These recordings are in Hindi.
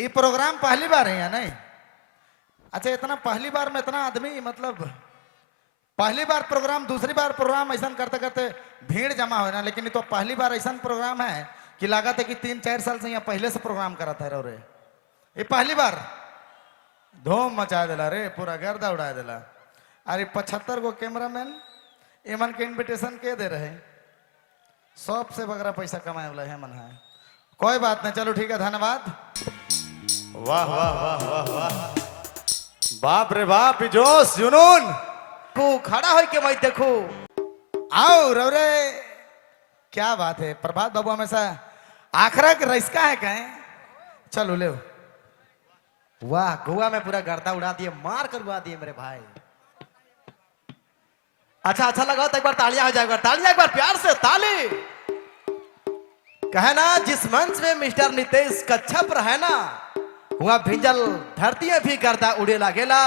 ये प्रोग्राम पहली बार है या नहीं? अच्छा, इतना पहली बार में इतना आदमी, मतलब पहली बार प्रोग्राम, दूसरी बार प्रोग्राम ऐसा करते करते भीड़ जमा हो ना। लेकिन ये तो पहली बार ऐसा प्रोग्राम है कि लागत है कि 3-4 साल से यहाँ पहले से प्रोग्राम कराता है रे। ये पहली बार धूम मचा दिला रे, पूरा गर्दा उड़ा दिला। अरे 75 गो कैमरामैन एमन के इन्विटेशन के दे रहे, सबसे बगरा पैसा कमाए वाला है मन है। कोई बात नहीं, चलो ठीक है, धन्यवाद। वाह वाह वाह वाह वाह, बाप रे बाप, जोश जुनून को खड़ा हो के मैं देखो। आओ रवरे, क्या बात है। प्रभात बाबू हमेशा आखरा के रईसका है कहें। चलो ले। वाह, गोवा में पूरा गर्दा उड़ा दिए, मार कर उड़ा दिए मेरे भाई। अच्छा अच्छा लगा तो एक बार तालियां हो जाए, एक बार तालियां, एक बार प्यार से ताली। कहे ना, जिस मंच में मिस्टर नितेश कच्छप रहे ना, वहां भिंजल धरती भी गर्दा उड़े लागेला।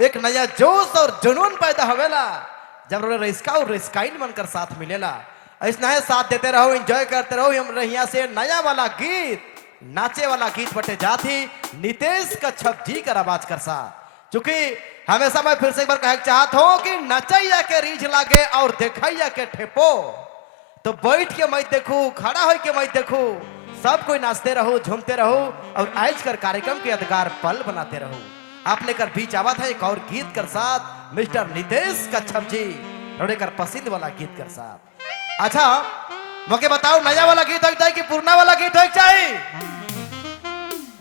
एक नया जोश और जुनून पैदा होवेला जब रिस्का और रिस्काइन बनकर साथ मिलेला। ऐसा है, साथ देते रहो, एंजॉय करते रहो। हम यहाँ से नया वाला गीत, नाचे वाला गीत बटे जाती नितेश कच्छप जी का आवाज कर सा। चूंकि हमेशा मैं फिर से एक बार कह चाहत हूं कि नचैया के रीझ लागे और देखैया के ठेपो। तो बैठ के मैं देखूं, खड़ा हो के मैं देखूं, सब कोई नाचते रहो, झूमते रहो और आज कर कार्यक्रम के यादगार पल बनाते रहो। आप लेकर बीच आवा था एक और गीत कर साथ मिस्टर नितेश कच्छप जी, कर पसंद वाला गीत कर साथ। अच्छा मौके बताओ, नया वाला गीत हो चाहिए कि पुराना वाला गीत हो चाहिए?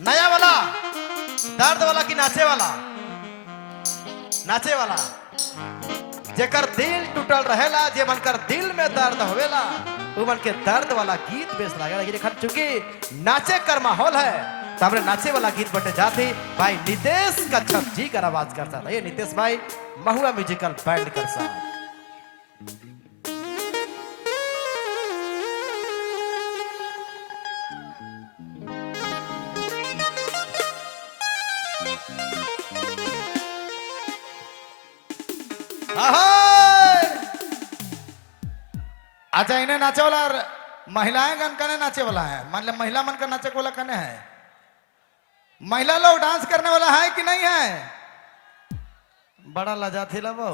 नया वाला, दर्द वाला कि नाचे वाला? नाचे वाला। जेकर दिल टूटल रहेला, जे मन कर दिल में दर्द होवेला, वो मन के दर्द वाला गीत बेस लागेला। चूंकि नाचे कर माहौल है तो हमने नाचे वाला गीत बटे जाते भाई नितेश कच्छप जी का आवाज करता था। ये नितेश भाई महुआ म्यूजिकल बैंड कर सा। अच्छा, इन्हें नाचे वाला महिलाएं गण कने नाचे वाला है, मतलब महिला मन का नाचे वाला कने है? महिला लोग डांस करने वाला है कि नहीं है? बड़ा लजा थी वो।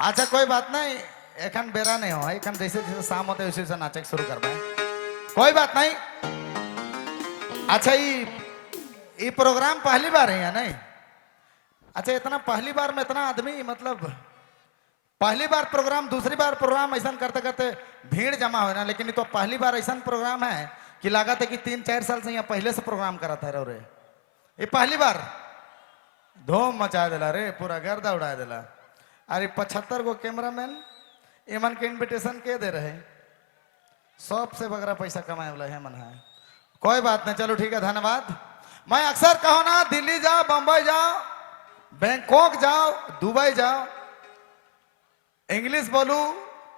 अच्छा कोई बात नहीं, एखन बेरा नहीं हो, एखन जैसे जैसे शाम होते वैसे वैसे नाचे शुरू कर पाए, कोई बात नहीं। अच्छा, ये प्रोग्राम पहली बार है या नहीं? अच्छा, इतना पहली बार में इतना आदमी, मतलब पहली बार प्रोग्राम, दूसरी बार प्रोग्राम ऐसा करते करते भीड़ जमा हो ना। लेकिन ये तो पहली बार ऐसा प्रोग्राम है कि लागत है कि 3-4 साल से यहाँ पहले से प्रोग्राम कराता है रे। ये पहली बार धूम मचा दिला रे, पूरा गर्दा उड़ा दिला। अरे 75 गो कैमरामैन एमन के इन्विटेशन के दे रहे, सबसे बगरा पैसा कमाए वाला है मन है। कोई बात नहीं, चलो ठीक है, धन्यवाद। मैं अक्सर कहो ना, दिल्ली जाओ, बंबई जाओ, बैंकॉक जाओ, दुबई जाओ, इंग्लिश बोलू,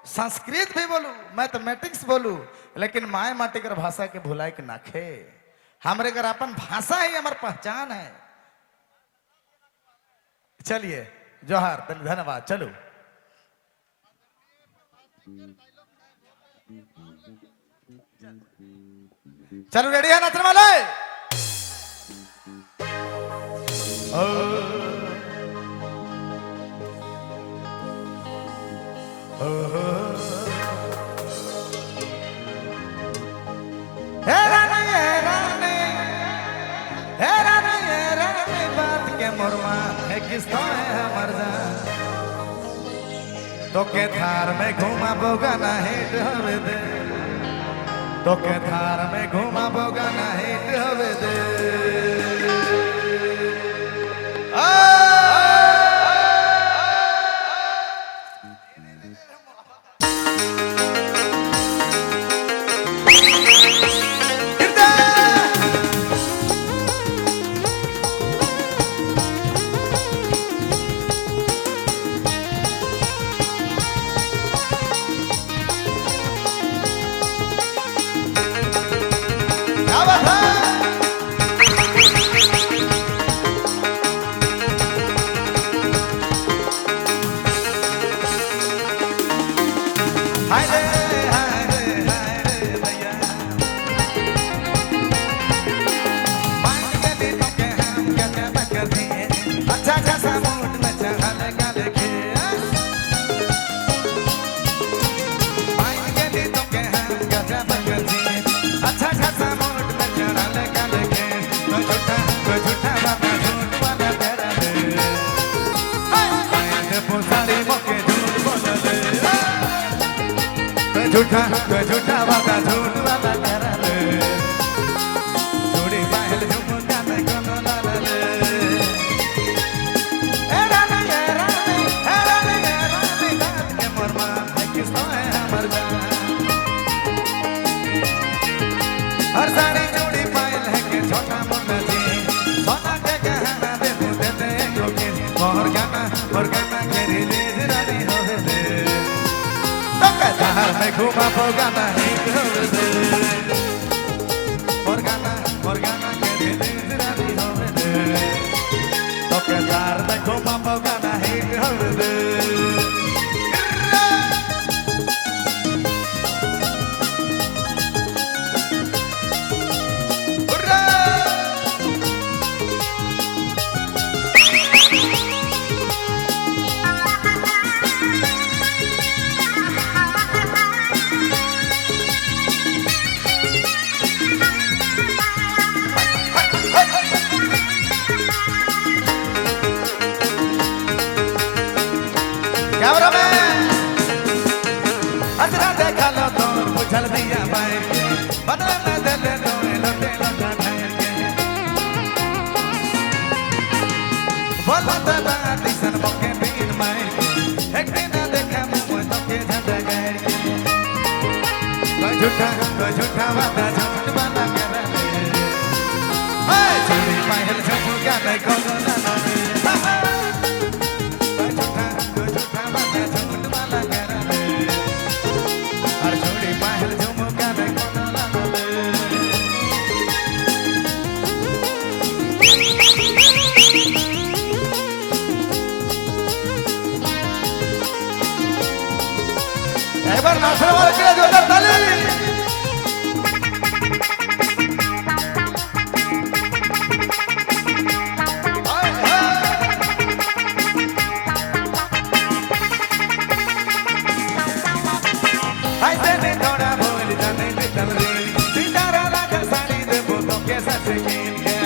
संस्कृत भी बोलू, मैथमेटिक्स बोलू, लेकिन माय माटी कर भाषा के भुलाए के नाखे। हमरे कर अपन भाषा ही हमार पहचान है। चलिए, जोहार, धन्यवाद। चलो चलो, रेडी है नाचने वाले? बात के मुरमान है किस्तो है मर जा, तो के थार में घुमा बोगा ना हेट हवे दे, तो के थार में घुमा बोगा ना हेट हवे दे। क्या बात है? झूठा वादा झूठ वाला करल जोड़ी पायल झुमका में कोनो लाल ए रानी बात के मोर मान है किसो है हमर जान हर साड़ी जोड़ी पायल है के छोटा मोटा जी सोना के गहना दे देते जो के मोर गाना के रिलीज रानी होवे दे तो कहता है मैं घूमा पोगाना है होवे दे मोर गाना के रिलीज रानी होवे दे तो कहता है मैं घूमा पोगाना है होवे दे अजरा देखा लो तो बुझल दिया मायर के बदला न दे लो लोटे लगा ढायर के बोला तो बात सन मौके बीन मायर के एक दिन देखा मुंह तो के झंडा गायर के कोई झूठा वादा झूठ वाला करे हाय चोरी पायल झुमका नहीं कोनो ना एक बार नाचने वाले के लिए जोरदार ताली ऐसे ने थोड़ा भूल जाने में तल रे सितारा लगा साड़ी दे बोतों के साथ खेल के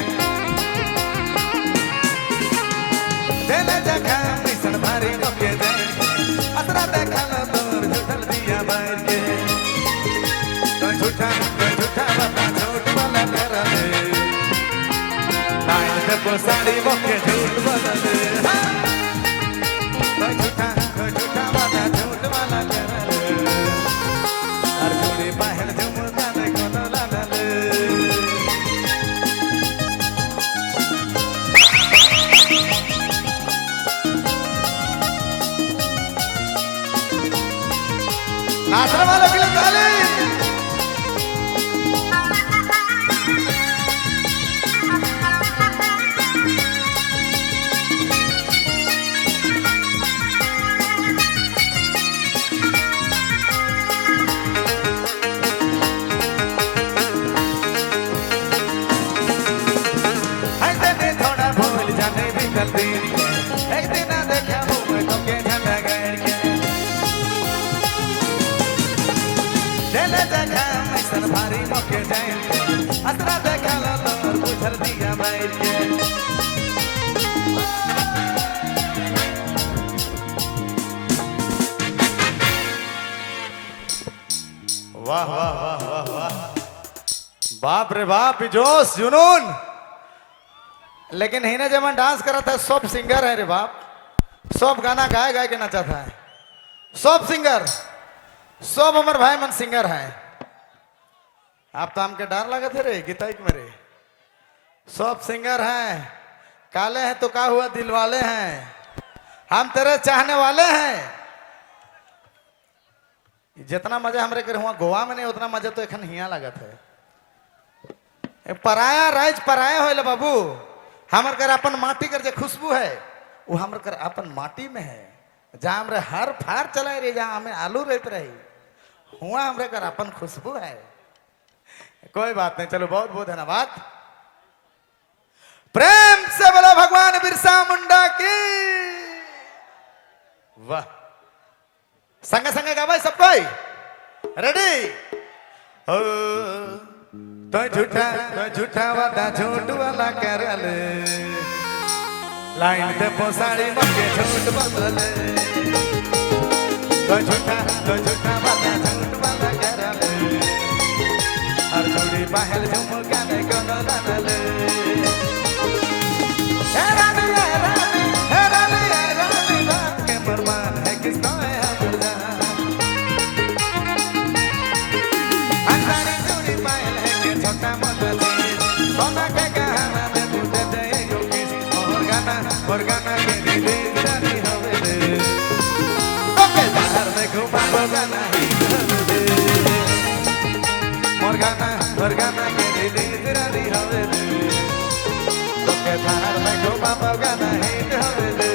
दिल जगह मिशन भारी मौके दे असरा देखा लो दूर झूठल दिया बाहर के तो झूठा वादा झूठ वाला करा दे लाइन दे वो साड़ी मौके झूठ वाला दे तो झूठा वादा झूठ वाला करा दे और जोड़ी बाहर झुमका में कोनो लाल नाचने वालों के लिए ताली ऐसे में थोड़ा भूल जाने भी गलती एक दिन देखा मुंह तो के झंडा गायर के दिल जगह में सन भारी मौके जाए असरा देखा लो और बुझल दिया मायर के वाह वाह वाह वाह वाह बाप रे बाप जोश जुनून लेकिन हिने जब मैं डांस करा था सब सिंगर है रे बाप सब गाना गाए के नचाता है सब सिंगर सब हमारे भाई मन सिंगर है आप तो हमके डर लगा थे रे गीताई मेरे सब सिंगर हैं काले हैं तो क्या हुआ दिल वाले हैं हम तेरे चाहने वाले हैं जितना मजा हमरे करे हुआ गोवा में नहीं उतना मजा तो एखन हिया लगा था पराया राइज पराया होले बाबू हमर कर अपन माटी कर जे खुशबू है वो हमर कर अपन माटी में है जहाँ हमरे हर फार चलाए रही जहाँ हमें आलू रहते रही हुआ हमरे कर अपन खुशबू है कोई बात नहीं चलो बहुत बहुत धन्यवाद प्रेम से बोलो भगवान बिरसा मुंडा की वाह संगे संगे गा भाई सब कोई रेडी तो झूठा वादा झूठ वाला करल लाइन ते पोसाड़ी मके झूठ बदले तो झूठा वादा झूठ वाला पायल झुमका ने कोनो दानले हे रानी बात के मरमान है किसको है हमर जान अंसारी चूड़ी पायल है के छोटा मोटा चीज सोना के गहना दे बुझे दे एगो किस और गाना के दीदी रानी होवे दे ओके बाहर में घुमा गाना ही Morgana के दीदी रानी होवे दे ओके बाहर में घुमा गाना ही होवे दे